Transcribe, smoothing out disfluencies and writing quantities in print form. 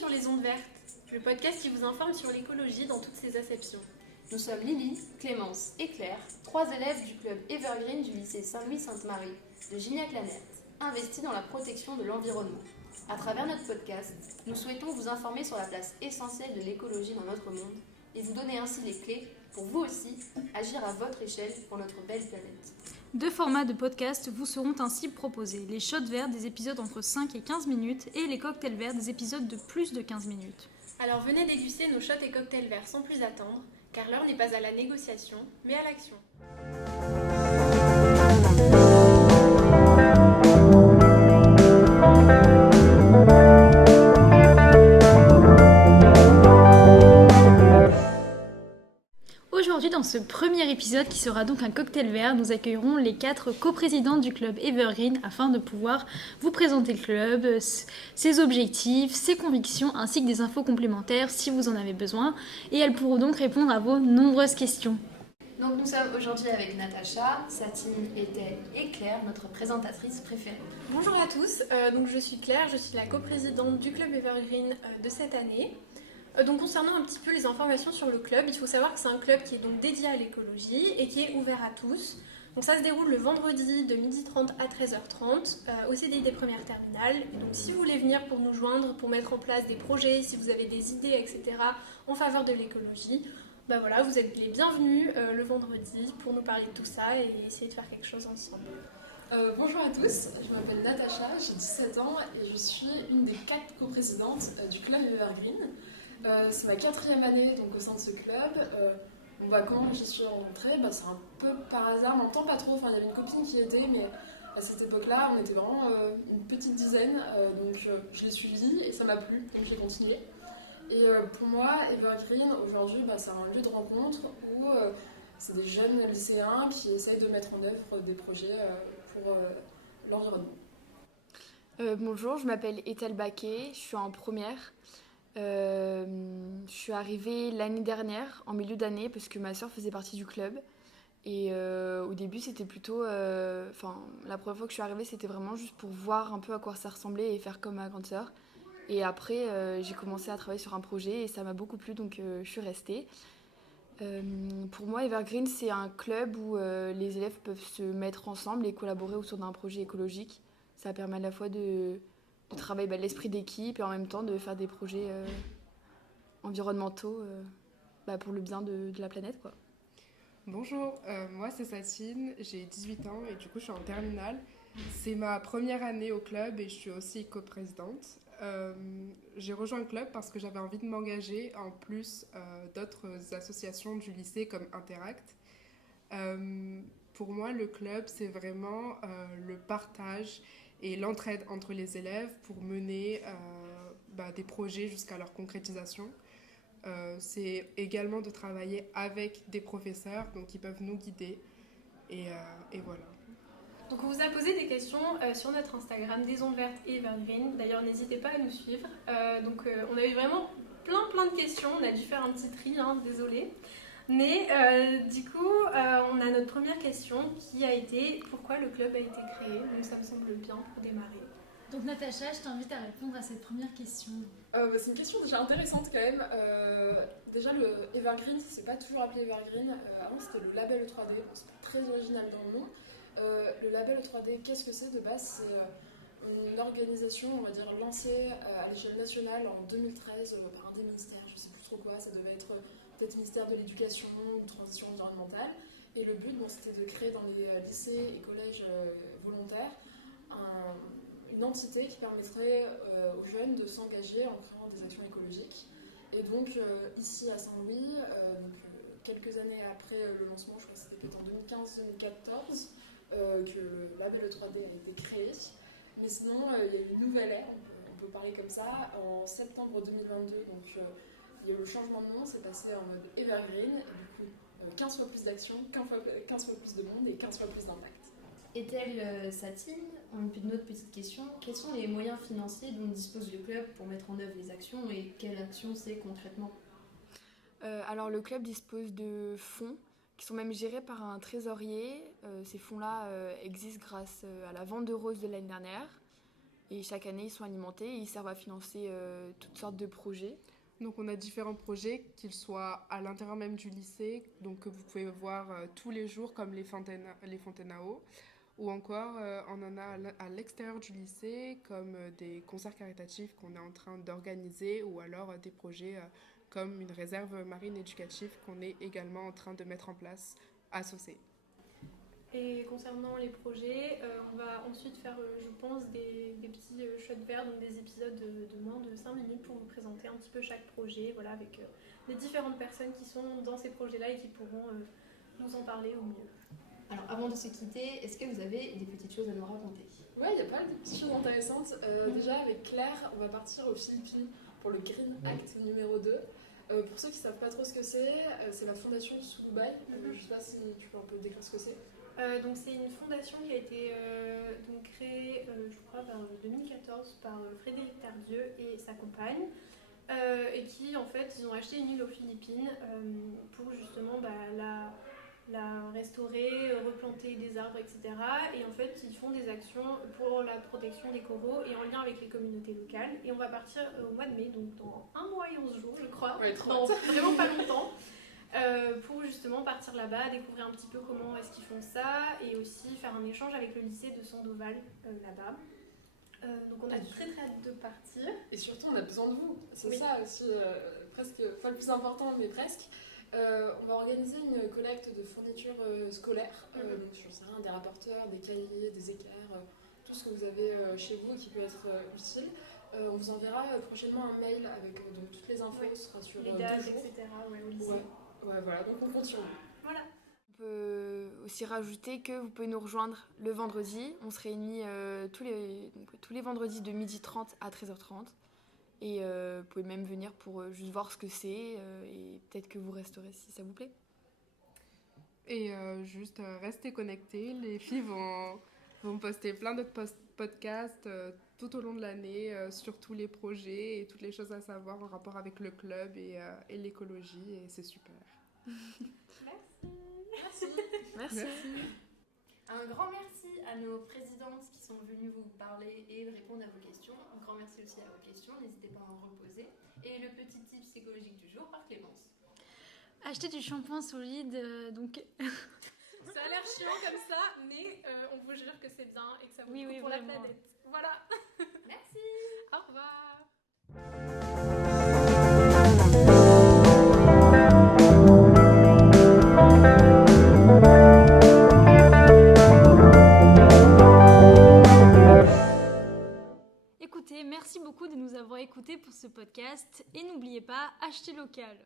sur les ondes vertes, le podcast qui vous informe sur l'écologie dans toutes ses acceptions. Nous sommes Lily, Clémence et Claire, 3 élèves du club Evergreen du lycée Saint-Louis-Sainte-Marie de Gignac-la-Nette, investis dans la protection de l'environnement. À travers notre podcast, nous souhaitons vous informer sur la place essentielle de l'écologie dans notre monde et vous donner ainsi les clés pour vous aussi agir à votre échelle pour notre belle planète. 2 formats de podcast vous seront ainsi proposés. Les shots verts, des épisodes entre 5 et 15 minutes, et les cocktails verts, des épisodes de plus de 15 minutes. Alors venez déguster nos shots et cocktails verts sans plus attendre, car l'heure n'est pas à la négociation, mais à l'action. Aujourd'hui, dans ce premier épisode qui sera donc un cocktail vert, nous accueillerons les 4 coprésidents du club Evergreen afin de pouvoir vous présenter le club, ses objectifs, ses convictions ainsi que des infos complémentaires si vous en avez besoin, et elles pourront donc répondre à vos nombreuses questions. Donc nous sommes aujourd'hui avec Natacha, Satine, Ethel et Claire, notre présentatrice préférée. Bonjour à tous, donc je suis Claire, je suis la coprésidente du club Evergreen de cette année. Donc concernant un petit peu les informations sur le club, il faut savoir que c'est un club qui est donc dédié à l'écologie et qui est ouvert à tous. Donc ça se déroule le vendredi de 12h30 à 13h30 au CDI des premières terminales. Et donc si vous voulez venir pour nous joindre, pour mettre en place des projets, si vous avez des idées, etc. en faveur de l'écologie, voilà, vous êtes les bienvenus le vendredi pour nous parler de tout ça et essayer de faire quelque chose ensemble. Bonjour à tous, je m'appelle Natacha, j'ai 17 ans et je suis une des 4 coprésidentes du club Evergreen. C'est ma 4e année donc, au sein de ce club. Quand j'y suis rentrée, c'est un peu par hasard, en même temps pas trop. Il y avait une copine qui aidait, mais à cette époque-là, on était vraiment une petite dizaine. Je l'ai suivie et ça m'a plu, donc j'ai continué. Et pour moi, Evergreen, aujourd'hui, c'est un lieu de rencontre où c'est des jeunes lycéens qui essayent de mettre en œuvre des projets pour l'environnement. Bonjour, je m'appelle Ethel Baquet, je suis en première. Je suis arrivée l'année dernière, en milieu d'année, parce que ma sœur faisait partie du club. Et au début, c'était plutôt... la première fois que je suis arrivée, c'était vraiment juste pour voir un peu à quoi ça ressemblait et faire comme ma grande sœur. Et après, j'ai commencé à travailler sur un projet et ça m'a beaucoup plu, donc je suis restée. Pour moi, Evergreen, c'est un club où les élèves peuvent se mettre ensemble et collaborer autour d'un projet écologique. Ça permet à la fois de travailler l'esprit d'équipe et en même temps de faire des projets environnementaux pour le bien de la planète, quoi. Bonjour, moi c'est Satine, j'ai 18 ans et du coup je suis en terminale. C'est ma première année au club et je suis aussi coprésidente. J'ai rejoint le club parce que j'avais envie de m'engager en plus d'autres associations du lycée comme Interact. Pour moi, le club, c'est vraiment le partage et l'entraide entre les élèves pour mener des projets jusqu'à leur concrétisation. C'est également de travailler avec des professeurs donc qui peuvent nous guider et voilà. Donc on vous a posé des questions sur notre Instagram, des ondes vertes et Evergreen. D'ailleurs, n'hésitez pas à nous suivre. On a eu vraiment plein de questions. On a dû faire un petit tri, désolé. Mais on a notre première question qui a été pourquoi le club a été créé. Donc ça me semble bien pour démarrer. Donc Natacha, je t'invite à répondre à cette première question. C'est une question déjà intéressante quand même. Déjà le Evergreen, c'est pas toujours appelé Evergreen. Avant c'était le label E3D, c'est très original dans le nom. Le label E3D, qu'est-ce que c'est de base? C'est une organisation, on va dire, lancée à l'échelle nationale en 2013 par un des ministères, je sais plus trop quoi, ça devait être peut-être ministère de l'éducation ou transition environnementale. Et le but, c'était de créer dans les lycées et collèges volontaires une entité qui permettrait aux jeunes de s'engager en créant des actions écologiques. Et donc ici à Saint-Louis, quelques années après le lancement, je crois que c'était peut-être en 2015-2014, que le label E3D a été créé. Mais sinon, il y a eu une nouvelle ère, on peut parler comme ça, en septembre 2022. Donc il y a eu le changement de nom, c'est passé en mode Evergreen, et du coup 15 fois plus d'actions, 15 fois plus de monde et 15 fois plus d'impact. Ethel, Satine, une autre petite question. Quels sont les moyens financiers dont dispose le club pour mettre en œuvre les actions et quelles actions c'est concrètement? Alors le club dispose de fonds qui sont même gérés par un trésorier. Ces fonds-là existent grâce à la vente de roses de l'année dernière. Et chaque année, ils sont alimentés et ils servent à financer toutes sortes de projets. Donc on a différents projets, qu'ils soient à l'intérieur même du lycée, donc que vous pouvez voir tous les jours comme les fontaines à eau, ou encore on en a à l'extérieur du lycée comme des concerts caritatifs qu'on est en train d'organiser, ou alors des projets comme une réserve marine éducative qu'on est également en train de mettre en place à Saucé. Et concernant les projets, on va ensuite faire, je pense, des petits shots verts, donc des épisodes de moins de 5 minutes pour vous présenter un petit peu chaque projet, voilà, avec les différentes personnes qui sont dans ces projets-là et qui pourront nous en parler au mieux. Alors avant de se quitter, est-ce que vous avez des petites choses à nous raconter? Ouais, il y a pas mal de petites choses intéressantes. Déjà, avec Claire, on va partir aux Philippines pour le Green Act numéro 2. Pour ceux qui ne savent pas trop ce que c'est la fondation Sous Dubaï. Je ne sais pas si tu peux un peu décrire ce que c'est. Donc c'est une fondation qui a été donc créée, je crois, en 2014 par Frédéric Tardieu et sa compagne, et qui, en fait, ils ont acheté une île aux Philippines pour justement la restaurer, replanter des arbres, etc. Et en fait, ils font des actions pour la protection des coraux et en lien avec les communautés locales. Et on va partir au mois de mai, donc dans 1 mois et 11 jours, je crois. Ouais, trop Dans hâte. vraiment pas longtemps. Pour justement partir là-bas, découvrir un petit peu comment est-ce qu'ils font ça et aussi faire un échange avec le lycée de Sandoval là-bas. Donc on a très très hâte de partir. Et surtout, on a besoin de vous. C'est Oui. ça aussi, presque, pas le plus important, mais presque. On va organiser une collecte de fournitures scolaires. Donc, je sais rien, des rapporteurs, des cahiers, des équerres, tout ce que vous avez chez vous qui peut être utile. On vous enverra prochainement un mail avec donc, toutes les infos. Ouais. Ce sera sur Les 2 dates, jours. etc. Ouais, au lycée. Ouais, voilà, donc on compte sur vous. Voilà. On peut aussi rajouter que vous pouvez nous rejoindre le vendredi. On se réunit tous les vendredis de 12h30 à 13h30. Et vous pouvez même venir pour juste voir ce que c'est et peut-être que vous resterez si ça vous plaît. Et juste restez connectés, les filles vont poster plein d'autres podcasts tout au long de l'année sur tous les projets et toutes les choses à savoir en rapport avec le club et l'écologie, et c'est super. Merci. Un grand merci à nos présidentes qui sont venues vous parler et répondre à vos questions. Un grand merci aussi à vos questions, n'hésitez pas à en reposer. Et le petit tip psychologique du jour par Clémence. Acheter du shampoing solide, donc Ça a l'air chiant comme ça, mais on vous jure que c'est bien et que ça vaut Oui, le coup oui, pour vraiment. la planète. Voilà. Merci. Au revoir. écoutez, merci beaucoup de nous avoir écoutés pour ce podcast et n'oubliez pas, achetez local.